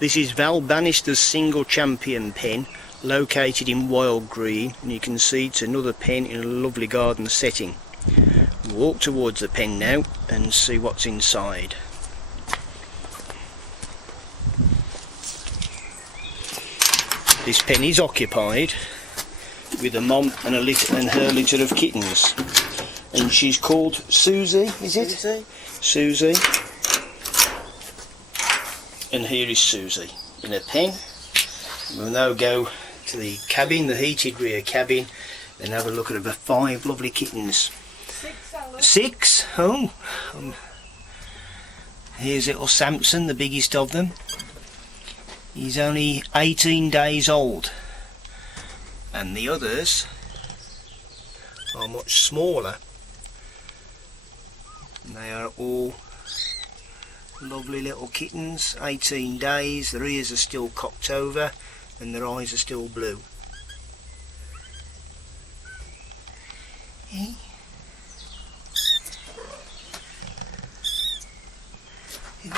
This is Val Bannister's single champion pen, located in Wylde Green, and you can see it's another pen in a lovely garden setting. Walk towards the pen now and see what's inside. This pen is occupied with a mom and her litter of kittens, and she's called Susie, is it? Susie. And here is Susie in a pen. We'll now go to the cabin, the heated rear cabin, and have a look at the 5 lovely kittens. 6? Oh. Here's little Samson, the biggest of them. He's only 18 days old. And the others are much smaller. And they are all lovely little kittens, 18 days, their ears are still cocked over and their eyes are still blue. Eh?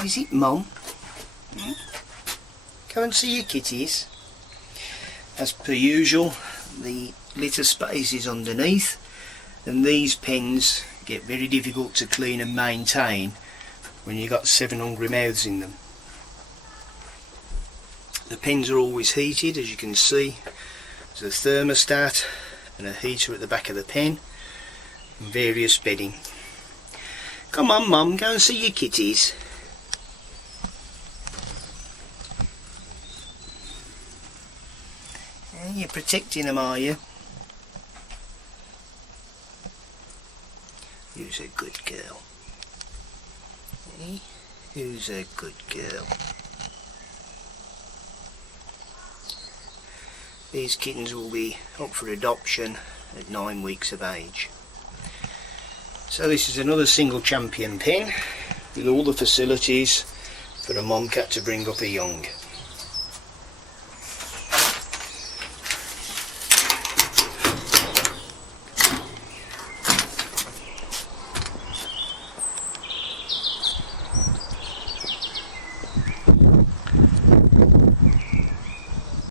Is it Mum? Hmm? Go and see your kitties. As per usual, the litter space is underneath, and these pens get very difficult to clean and maintain when you've got 7 hungry mouths in them. The pens are always heated, as you can see. There's a thermostat and a heater at the back of the pen, and various bedding. Come on Mum, go and see your kitties. You're protecting them, are you? Who's a good girl? Who's a good girl? These kittens will be up for adoption at 9 weeks of age. So this is another single champion pen with all the facilities for a mom cat to bring up a young.